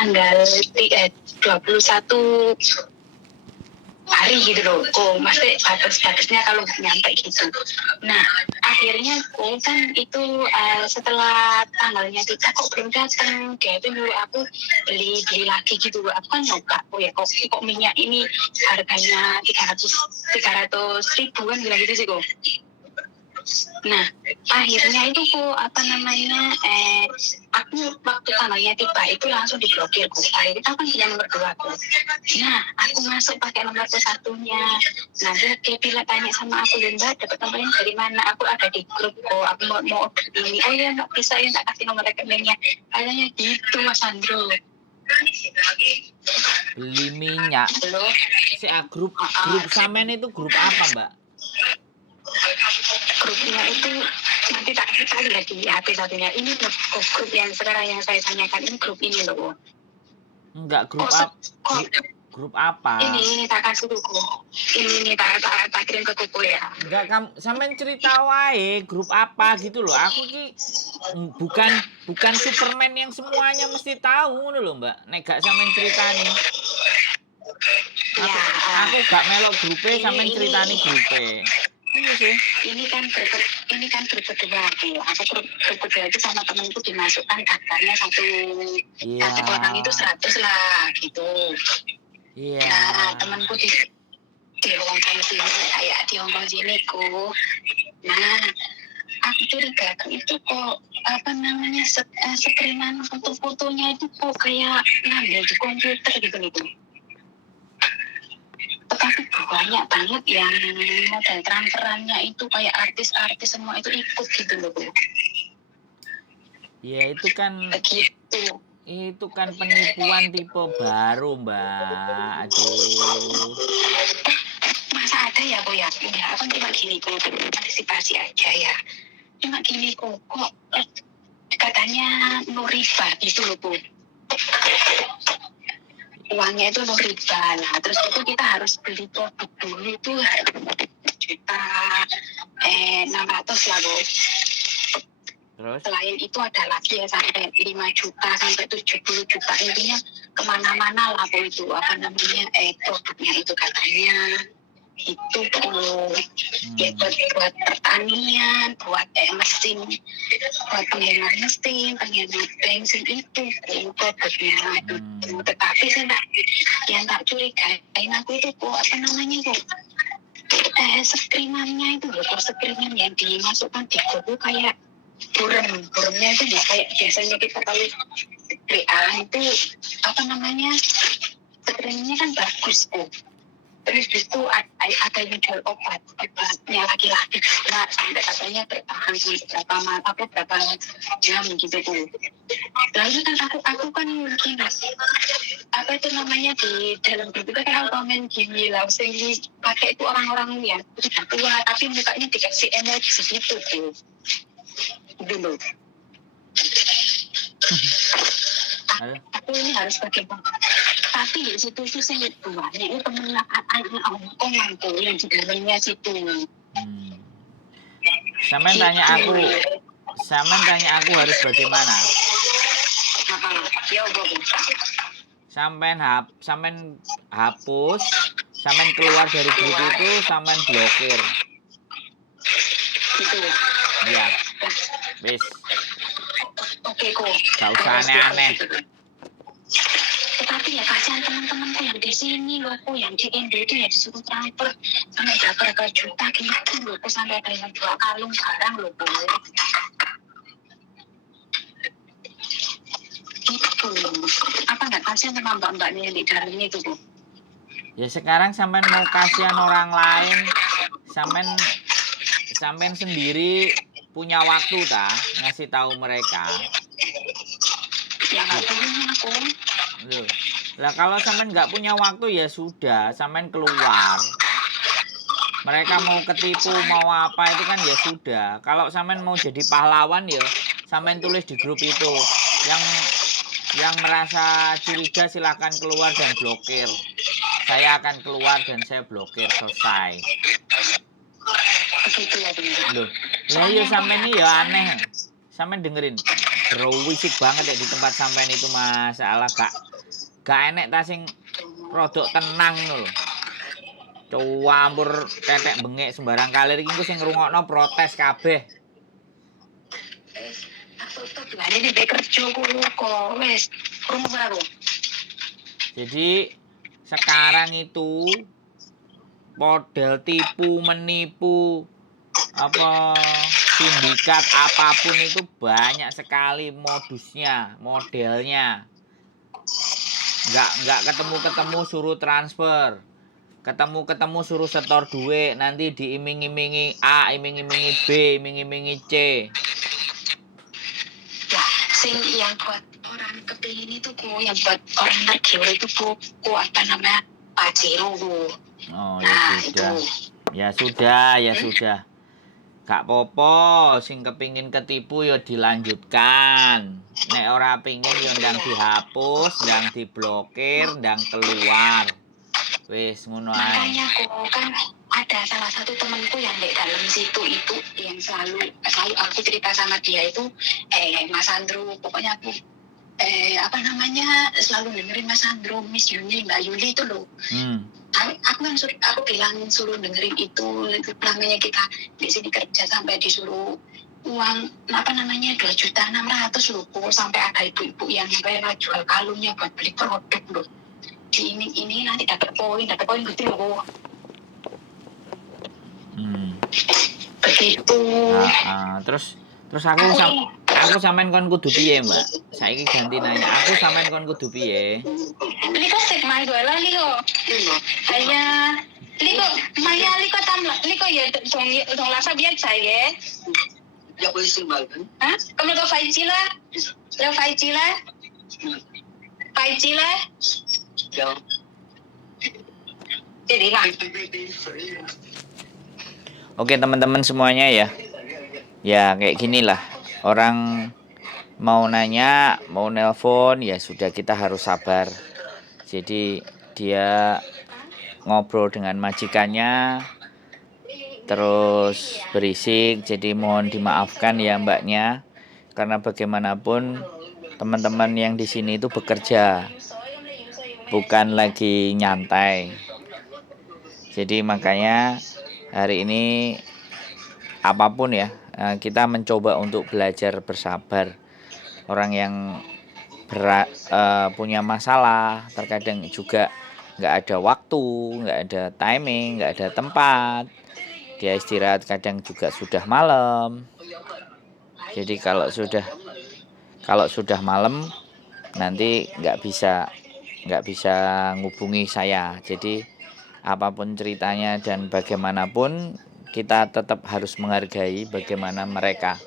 tanggal 21 hari gitu loh. Maksudnya batas-batasnya kalau nggak nyampe gitu. Nah, akhirnya kan itu setelah tanggalnya tiga kok belum datang. Dia itu nyuruh aku beli lagi gitu. Aku kan nyoba, ya kok minyak ini harganya 300 ribuan bilang gitu sih kok. Nah, akhirnya itu aku waktu tanggalnya tiba itu langsung diblokir kok. Akhirnya aku kan punya nomor 2 aku. Nah, aku masuk pakai nomor satunya. Nah, dia bilang tanya sama aku, Mbak, dapat nomornya dari mana? Aku ada di grup kok. Aku mau order ini. Oh ya, nggak bisa ya, tak kasih nomor rekeningnya. Kayaknya gitu, Mas Andro. Beli minyak. Grup Samen itu grup apa, Mbak? Grupnya itu nanti tak lihat di HP satunya. Ini grup yang sekarang yang saya tanyakan, ini grup ini loh. Enggak, grup apa? Grup apa? Ini tak kasih dulu. Ini tak kirim ke kuku ya. Enggak, kamu sampean cerita wae grup apa gitu loh. Aku ki bukan Superman yang semuanya mesti tahu ngono loh, Mbak. Nek gak sampean ceritani. Aku gak melok grupe sampean ceritani grupe. Iya sih. Ini kan grup kedua aku. Aku grup kedua itu sama temanku dimasukkan daftarnya satu orang itu 100 lah gitu. Iya. Nah, temanku di Hong Kong sini, kayak di Hong Kong sini ku. Nah, aku curiga itu kok screenan foto-fotonya itu kok kayak ngambil di komputer gitu. Tetapi banyak banget yang modal transferannya itu kayak artis-artis semua itu ikut gitu loh. Ya itu kan begitu. Itu kan penipuan tipe baru, Mbak. Aduh. Masa ada ya, Bu ya? Ya, kan cuma gini kok, antisipasi aja ya. Cuma gini kok katanya no riba gitu loh, Bu. Uangnya itu no riba lah. Terus itu kita harus beli produk dulu itu juta 600 lah, Bu. Terus? Selain itu ada lagi ya sampai 5 juta sampai 70 juta, intinya kemana-mana lah, Bu, itu produknya itu katanya itu ya buat pertanian, buat mesin, buat penghemat mesin, penghemat bensin itu produknya. Tetapi yang tak curigain aku itu screenannya itu loh, screenan yang dimasukkan di buku kayak buremnya itu ya, kayak biasanya kita tahu WA itu screenannya kan bagus kok. Terus itu ada yang jual obatnya laki-laki juga, sampai katanya bertahan berapa jam gitu tuh. Lalu kan aku kan mungkin di dalam grup itu kan komen gini lah, sing pakai itu orang-orang yang sudah tua tapi mukanya dikasih emoji gitu tuh dulu. Aku ini harus bagaimana? Tapi di situ saya buahnya itu pemenataan Hongkong yang di dalamnya situ. Samen tanya aku harus bagaimana? Sampen hapus, sampen keluar dari grup itu, sampen blokir. Gitu. Iya. Bis. Oke kok. Gak usah aneh-aneh. Tetapi ya kasihan teman-temanku yang di sini loh, yang di Indo itu ya disuruh transfer sampai berapa juta gitu loh, sampai ada yang jual kalung barang loh, Bu. Gitu. Apa nggak kasihan sama mbak-mbaknya yang di dalam itu, Bu? Ya sekarang sampean mau kasihan orang lain, sampean sendiri punya waktu ngasih tahu mereka. Ya nggak punya aku. Lah kalau sampean nggak punya waktu ya sudah, sampean keluar. Mereka mau ketipu mau apa itu kan ya sudah. Kalau sampean mau jadi pahlawan ya, sampean tulis di grup itu. Yang merasa curiga silakan keluar dan blokir. Saya akan keluar dan saya blokir, selesai. Loh, lah iya sampean ini ya aneh. Sampean dengerin. berisik banget ya di tempat sampean itu masalah gak enek ta sing rodok tenang ngono lho. Campur tetek bengek sembarang kalir iki engko sing ngrungokno protes kabeh. Aku tuh ini dek kerja kok wes krungu ora lu. Jadi sekarang itu model tipu menipu apa sindikat apapun itu banyak sekali modusnya, modelnya. Nggak ketemu suruh transfer. Ketemu suruh setor duit, nanti diiming-imingi A, iming-imingi B, iming-imingi C. Ya, sing yang buat orang kepingin itu yang buat orang tergiur itu apa namanya Pajero Oh, nah, ya sudah. Gak popo, sing kepingin ketipu ya dilanjutkan. Nek ora pingin ya ndang dihapus, ndang diblokir, ndang keluar. Wis ngono ae. Makanya kok kan ada salah satu temanku yang di dalam situ itu yang selalu aku cerita sama dia itu Mas Andrew, pokoknya aku apa namanya selalu dengerin Mas Andrew, Miss Yuni, Mbak Yuli itu loh. Aku bilang suruh dengerin itu namanya kita di sini kerja sampai disuruh uang apa namanya 2.600.000 loh, sampai ada ibu-ibu yang rela jual kalungnya buat beli produk loh. Di ini nanti dapat poin gitu loh. Begitu. Terus aku sampean kon kudu piye, Mbak? Saiki ganti nanya. Aku sampean kon kudu piye? Liko sik mai gue lah liko. Ayah. Liko Maya liko tamla. Liko ya dong lasa biar saya. Ya boleh simbal kan? Hah? Kamu ke Faijila? Lo Faijila? Faijila? Ya. Jadi lah. Oke teman-teman semuanya ya. Ya kayak gini lah. Orang mau nanya, mau nelpon, ya sudah kita harus sabar. Jadi dia ngobrol dengan majikannya, terus berisik. Jadi mohon dimaafkan ya mbaknya. Karena bagaimanapun teman-teman yang di sini itu bekerja, bukan lagi nyantai. Jadi makanya hari ini apapun ya, kita mencoba untuk belajar bersabar. Orang yang punya masalah terkadang juga nggak ada waktu, nggak ada timing, nggak ada tempat. Dia istirahat kadang juga sudah malam. Jadi kalau sudah malam nanti nggak bisa ngubungi saya. Jadi apapun ceritanya dan bagaimanapun kita tetap harus menghargai bagaimana mereka.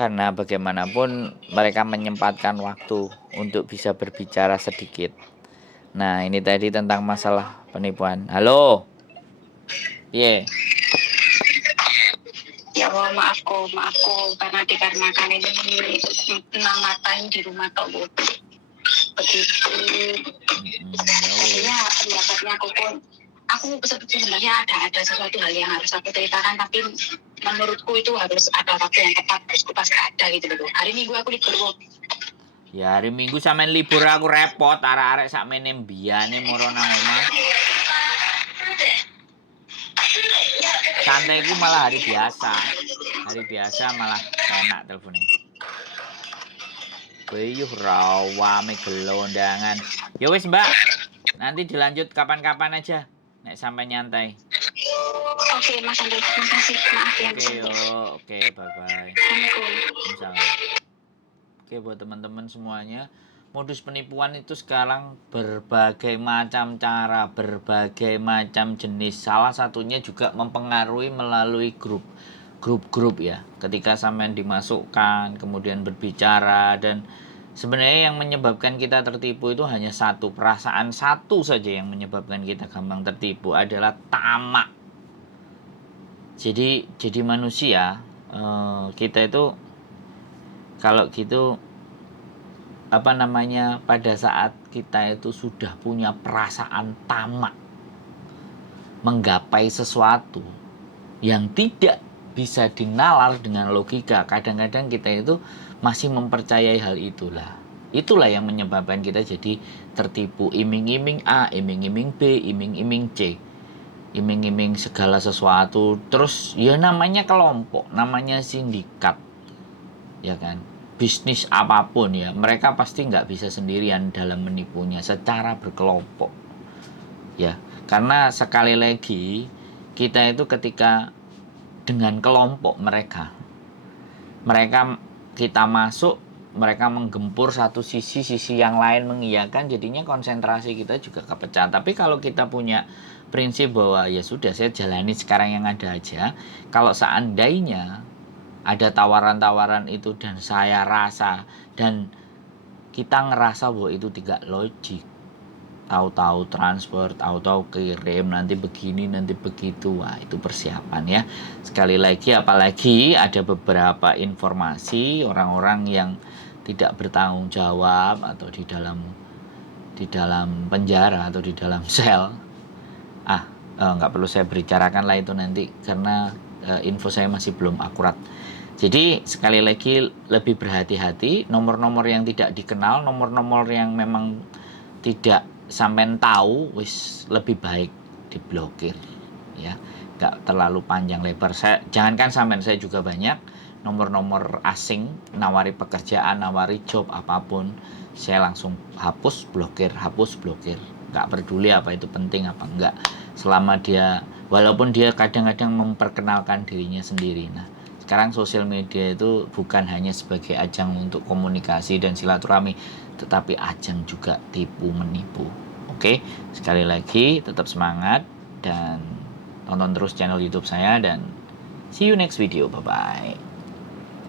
Karena bagaimanapun mereka menyempatkan waktu untuk bisa berbicara sedikit. Nah, ini tadi tentang masalah penipuan. Halo. Iya. Ya Allah, maafku karena dikarenakan ini namatain di rumah kau begitu. Artinya pendapatnya aku sebenarnya ada sesuatu hal yang harus aku ceritakan, tapi menurutku itu harus ada waktu yang tepat, terus pas ada gitu loh. Hari Minggu aku libur. Ya hari Minggu sampean libur aku repot, arek-arek sakmene mbiyane moro nang omah. Santaiku malah hari biasa. Hari biasa malah enak teleponnya. Weyuh rawame gelondangan. Ya wis Mbak. Nanti dilanjut kapan-kapan aja. Nek sampai nyantai. Oke, Mas Andri, makasih. Maaf ya. Oke, bye-bye. Assalamualaikum. Oke, buat teman-teman semuanya, modus penipuan itu sekarang berbagai macam cara, berbagai macam jenis. Salah satunya juga mempengaruhi melalui grup ya. Ketika sampean dimasukkan, kemudian berbicara, dan sebenarnya yang menyebabkan kita tertipu itu hanya satu, perasaan satu saja yang menyebabkan kita gampang tertipu, adalah tamak. Jadi manusia, kita itu kalau gitu pada saat kita itu sudah punya perasaan tamak menggapai sesuatu yang tidak bisa dinalar dengan logika. Kadang-kadang kita itu masih mempercayai hal itulah. Itulah yang menyebabkan kita jadi tertipu. Iming-iming A, iming-iming B, iming-iming C. Iming-iming segala sesuatu. Terus ya namanya kelompok, namanya sindikat. Ya kan? Bisnis apapun ya, mereka pasti nggak bisa sendirian dalam menipunya, secara berkelompok. Ya, karena sekali lagi kita itu ketika dengan kelompok mereka kita masuk, mereka menggempur satu sisi yang lain mengiyakan, jadinya konsentrasi kita juga kepecah. Tapi kalau kita punya prinsip bahwa ya sudah, saya jalani sekarang yang ada aja, kalau seandainya ada tawaran-tawaran itu dan saya rasa dan kita ngerasa bahwa itu tidak logik, tahu-tahu transfer, tahu-tahu kirim, nanti begini, nanti begitu, wah itu persiapan ya. Sekali lagi, apalagi ada beberapa informasi orang-orang yang tidak bertanggung jawab atau di dalam penjara atau di dalam sel. Nggak perlu saya bicarakan lah itu nanti, karena info saya masih belum akurat. Jadi sekali lagi lebih berhati-hati, nomor-nomor yang tidak dikenal, nomor-nomor yang memang tidak sampean tahu, wis lebih baik diblokir ya, nggak terlalu panjang lebar. Jangankan sampean, saya juga banyak nomor-nomor asing nawari pekerjaan, nawari job apapun, saya langsung hapus blokir, nggak peduli apa itu penting apa enggak, selama dia, walaupun dia kadang-kadang memperkenalkan dirinya sendiri. Nah, sekarang sosial media itu bukan hanya sebagai ajang untuk komunikasi dan silaturahmi, tetapi ajang juga tipu menipu. Oke, sekali lagi tetap semangat dan tonton terus channel YouTube saya, dan see you next video. Bye bye.